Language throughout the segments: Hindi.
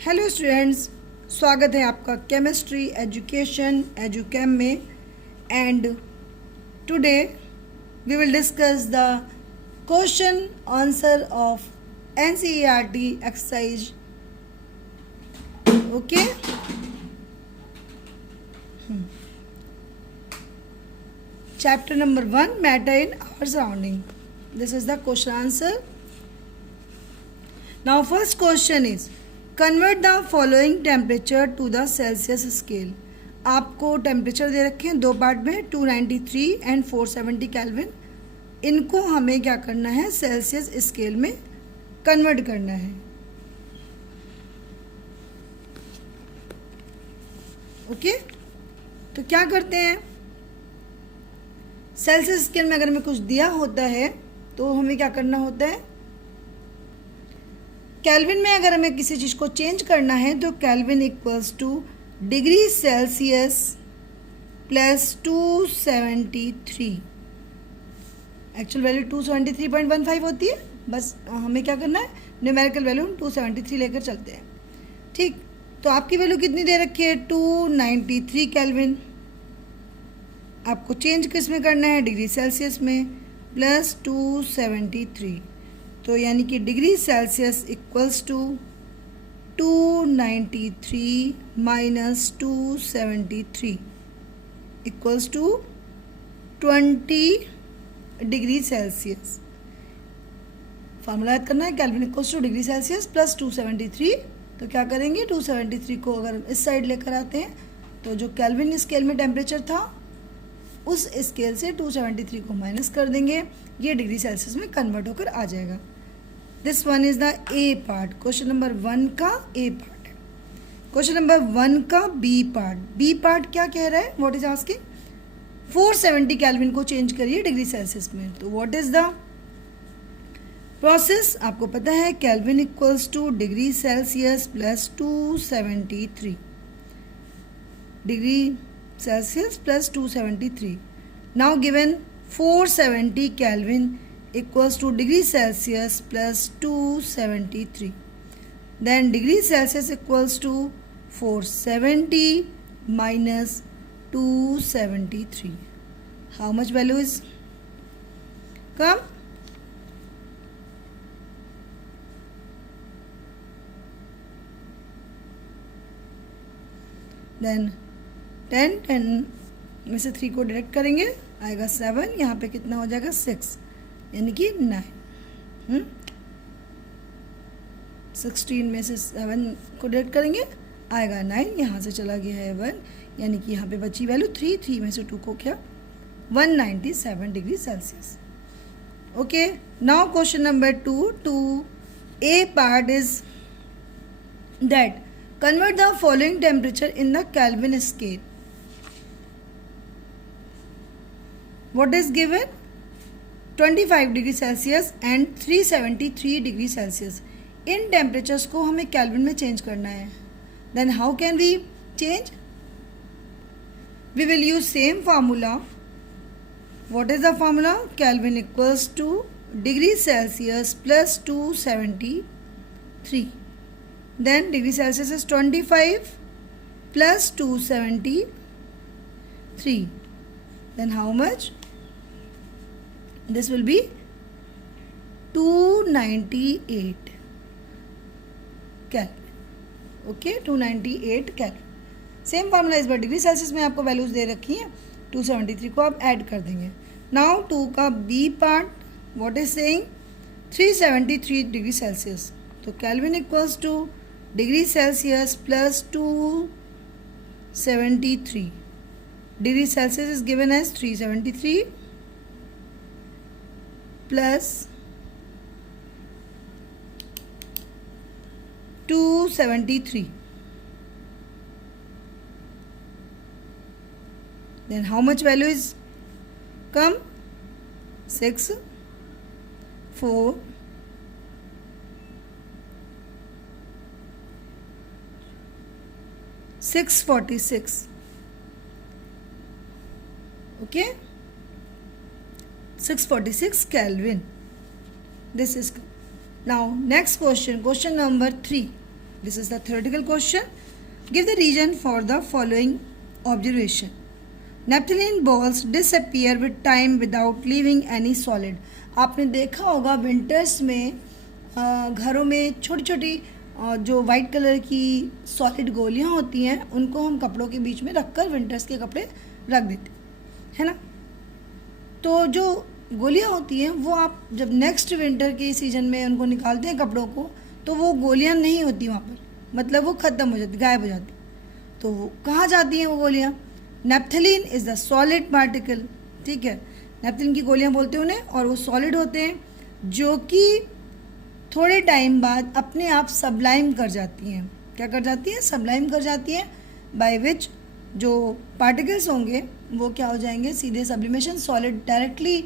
हेलो स्टूडेंट्स, स्वागत है आपका केमिस्ट्री एजुकेशन एजुकेम में। And today we will discuss the question answer of NCERT exercise. Okay, chapter number 1, matter in our surrounding. This is the question answer. Now first question is convert the following temperature to the Celsius scale. आपको टेम्परेचर दे रखे हैं दो पार्ट में, 293 एंड 470 केल्विन। इनको हमें क्या करना है, सेल्सियस स्केल में कन्वर्ट करना है। ओके, तो क्या करते हैं, सेल्सियस स्केल में अगर हमें कुछ दिया होता है तो हमें क्या करना होता है, केल्विन में अगर हमें किसी चीज़ को चेंज करना है तो Kelvin equals to degree Celsius plus 273। Actual value 273.15 होती है, बस हमें क्या करना है, न्यूमेरिकल वैल्यू 273 लेकर चलते हैं। ठीक, तो आपकी वैल्यू कितनी दे रखी है, 293 केल्विन। आपको चेंज किस में करना है, डिग्री सेल्सियस में, प्लस 273। तो यानी कि degree Celsius equals to 293 minus 273 equals to 20 degree Celsius. Formula याद करना है, kelvin equals to degree Celsius plus 273। तो क्या करेंगे, 273 को अगर इस साइड लेकर आते हैं तो जो केल्विन स्केल में टेम्परेचर था उस स्केल से 273 को माइनस कर देंगे, ये डिग्री सेल्सियस में कन्वर्ट होकर आ जाएगा। This one is the A part, question number 1 का ए पार्ट है। क्वेश्चन नंबर 1 का बी पार्ट। बी पार्ट क्या कह रहा है, व्हाट इज आस्किंग, 470 केल्विन को चेंज करिए डिग्री सेल्सियस में। तो व्हाट इज द प्रोसेस, आपको पता है, kelvin equals to degree Celsius plus 273, degree Celsius plus 273। Now given 470 kelvin equals to degree Celsius plus 273. Then degree Celsius equals to 470 minus 273. How much value is come? Then 10 में से 3 को डायरेक्ट करेंगे, आएगा 7, यहाँ पे कितना हो जाएगा 6, यानी कि 9। 16 में से 7 को डिवाइड करेंगे, आएगा 9, यहाँ से चला गया है 1, यानी कि यहाँ पे बची वैल्यू 3 में से 2 को क्या, 197 degree Celsius. Okay, now question number 2 A part is that convert the following temperature in the kelvin scale. What is given, 25 degree Celsius and 373 degree Celsius. इन टेम्परेचर्स को हमें केल्विन में चेंज करना है। Then how can we change, we will use same formula. What is the formula, kelvin equals to degree Celsius plus 273। Then degree Celsius is 25 plus 273। Then how much, this will be 298 kelvin. Okay, 298 kelvin. Same formula इस बार डिग्री सेल्सियस में आपको वैल्यूज दे रखी हैं, 273 को आप ऐड कर देंगे। नाउ 2 का B part, what is saying, 373 degree Celsius. तो Kelvin equals to degree Celsius plus 273। Degree Celsius is given as 373 plus 273. Then how much value is come, 6, 4, 646. Okay, 646 Kelvin. This is now next question, question number 3. This is the theoretical question. Give the reason for the following observation. Naphthalene balls disappear with time without leaving any solid. आपने देखा होगा विंटर्स में घरों में छोटी छोटी जो वाइट कलर की सॉलिड गोलियां होती हैं उनको हम कपड़ों के बीच में रखकर विंटर्स के कपड़े रख देते है ना. तो जो गोलियां होती हैं वो आप जब नेक्स्ट विंटर के सीज़न में उनको निकालते हैं कपड़ों को तो वो गोलियां नहीं होती वहाँ पर, मतलब वो ख़त्म हो जाती, गायब हो जाती. तो वो कहाँ जाती हैं वो गोलियां? Naphthalene is the solid particle. ठीक है, नैप्थलीन की गोलियां बोलते हैं उन्हें, और वो सॉलिड होते हैं जो कि थोड़े टाइम बाद अपने आप सबलाइम कर जाती हैं. क्या कर जाती हैं? सबलाइम कर जाती हैं, बाय विच जो पार्टिकल्स होंगे वो क्या हो जाएंगे? सीधे सब्लिमेशन. सॉलिड डायरेक्टली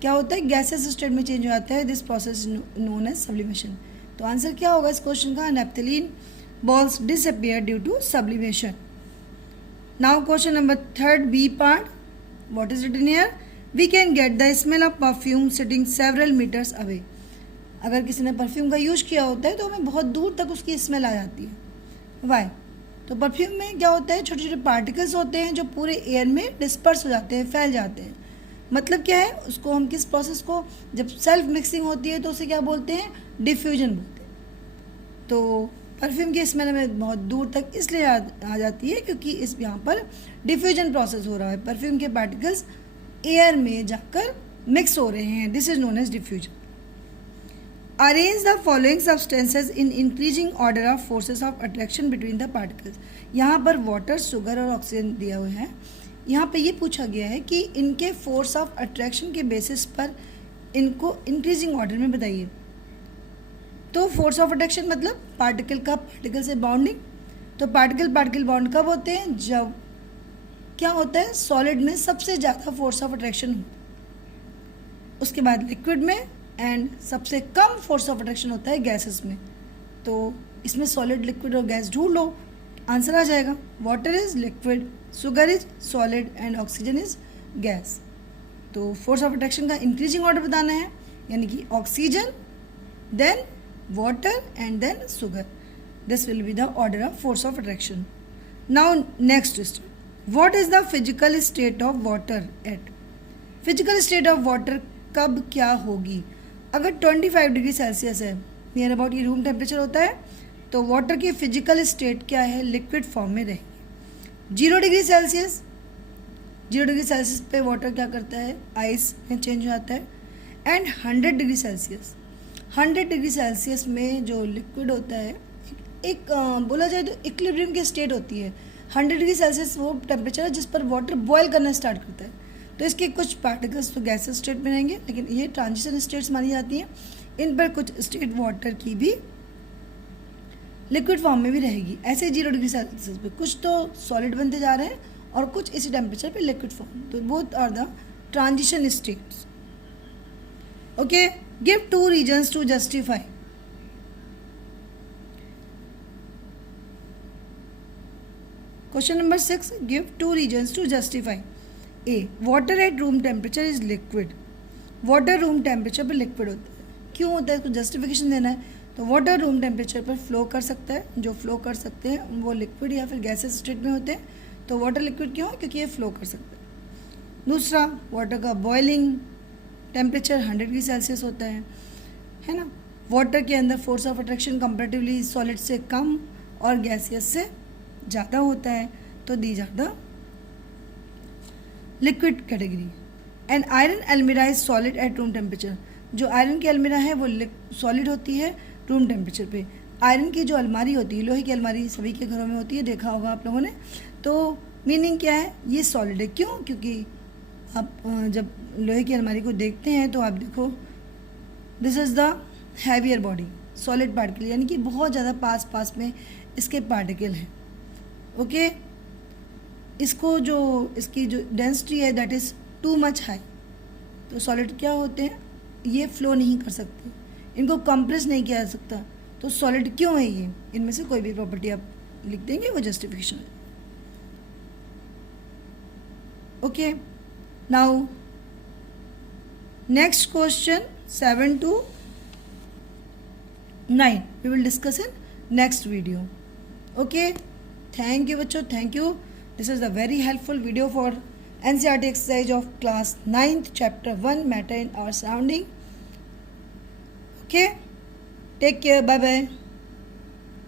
क्या होता है? गैसेस स्टेट में चेंज हो जाता है. This process known as sublimation. तो आंसर क्या होगा इस क्वेश्चन का? Naphthalene balls disappear due to sublimation. Now question number 3rd B part. What is written here? We can get the smell of perfume sitting several meters away. अगर किसी ने परफ्यूम का यूज़ किया होता है तो हमें बहुत दूर तक उसकी स्मेल आ जाती है. वाई? तो परफ्यूम में क्या होता है? छोटे छोटे पार्टिकल्स होते हैं जो पूरे एयर में डिस्पर्स हो जाते हैं, फैल जाते हैं. मतलब क्या है? उसको हम किस प्रोसेस को, जब सेल्फ मिक्सिंग होती है तो उसे क्या बोलते हैं? डिफ्यूजन बोलते हैं. तो परफ्यूम की स्मेल में बहुत दूर तक इसलिए आ जाती है क्योंकि इस यहाँ पर डिफ्यूजन प्रोसेस हो रहा है. परफ्यूम के पार्टिकल्स एयर में जाकर मिक्स हो रहे हैं. This is known as diffusion. Arrange the following substances in increasing order of forces of attraction between the particles. यहाँ पर वाटर, शुगर और ऑक्सीजन दिया हुआ है. यहाँ पे ये पूछा गया है कि इनके फोर्स ऑफ अट्रैक्शन के बेसिस पर इनको इंक्रीजिंग ऑर्डर में बताइए. तो फोर्स ऑफ अट्रैक्शन मतलब पार्टिकल का पार्टिकल से बाउंडिंग. तो पार्टिकल पार्टिकल बाउंड कब होते हैं? जब क्या होता है? सॉलिड में सबसे ज़्यादा फोर्स ऑफ अट्रैक्शन हो, उसके बाद लिक्विड में, एंड सबसे कम फोर्स ऑफ अट्रैक्शन होता है गैसेस में. तो इसमें सॉलिड, लिक्विड और गैस ढूंढ लो, आंसर आ जाएगा. Water is liquid, sugar is solid and oxygen is gas. तो फोर्स ऑफ अट्रैक्शन का इंक्रीजिंग ऑर्डर बताना है, यानी कि oxygen, then water and then sugar. This will be the order of force of attraction. Now next step. What is the physical state of water at? Physical state of water कब क्या होगी? अगर 25 डिग्री सेल्सियस है, नियर अबाउट ये रूम टेम्परेचर होता है, तो वाटर की फिजिकल स्टेट क्या है? लिक्विड फॉर्म में रहेगी. 0 डिग्री सेल्सियस, 0 डिग्री सेल्सियस पे वाटर क्या करता है? आइस में चेंज हो जाता है. And 100 degree Celsius, 100 degree Celsius में जो लिक्विड होता है, एक बोला जाए तो इक्विलिब्रियम की स्टेट होती है. 100 डिग्री सेल्सियस वो टेम्परेचर है जिस पर वाटर बॉयल करना स्टार्ट करता है. तो इसके कुछ पार्टिकल्स तो गैसेस स्टेट में रहेंगे, लेकिन ये ट्रांजिशन स्टेट्स मानी जाती हैं. इन पर कुछ स्टेट वाटर की भी लिक्विड फॉर्म में भी रहेगी. ऐसे 0 डिग्री सेल्सियस पे कुछ तो सॉलिड बनते जा रहे हैं और कुछ इसी टेम्परेचर पे लिक्विड फॉर्म. तो both are the transition states. Okay, give 2 reasons to justify. Question number 6. Give 2 reasons to justify. A. Water at room temperature is liquid. Water room temperature पर liquid होता है. क्यों होता है? इसको justification देना है. तो water room temperature पर flow कर सकता है. जो flow कर सकते हैं वो liquid या फिर gaseous state में होते हैं. तो water liquid क्यों? क्योंकि ये flow कर सकता है. दूसरा, water का boiling टेम्परेचर 100 डिग्री सेल्सियस होता है ना. वाटर के अंदर force of attraction comparatively solid से कम और गैसियस से ज़्यादा होता है. तो these are the liquid category. And iron almirah is solid at room temperature. जो आयरन की अलमीरा है वो सॉलिड होती है रूम टेम्परेचर पे. आयरन की जो अलमारी होती है, लोहे की अलमारी सभी के घरों में होती है, देखा होगा आप लोगों ने. तो मीनिंग क्या है? ये सॉलिड है. क्यों? क्योंकि आप जब लोहे की अलमारी को देखते हैं तो आप देखो, this is the heavier body, solid particle, यानी कि बहुत ज़्यादा पास पास में इसके पार्टिकल हैं. ओके, इसको जो इसकी जो डेंसिटी है that is too much high. तो सॉलिड क्या होते हैं? ये फ्लो नहीं कर सकते, इनको कंप्रेस नहीं किया जा सकता. तो सॉलिड क्यों है ये? इनमें से कोई भी प्रॉपर्टी आप लिख देंगे, वो जस्टिफिकेशन है. Okay, now next question 7 to 9 we will discuss in next video. Okay, thank you बच्चों, thank you. This is a very helpful video for NCERT exercise of class 9th chapter 1 matter in our surrounding. Okay, take care, bye bye.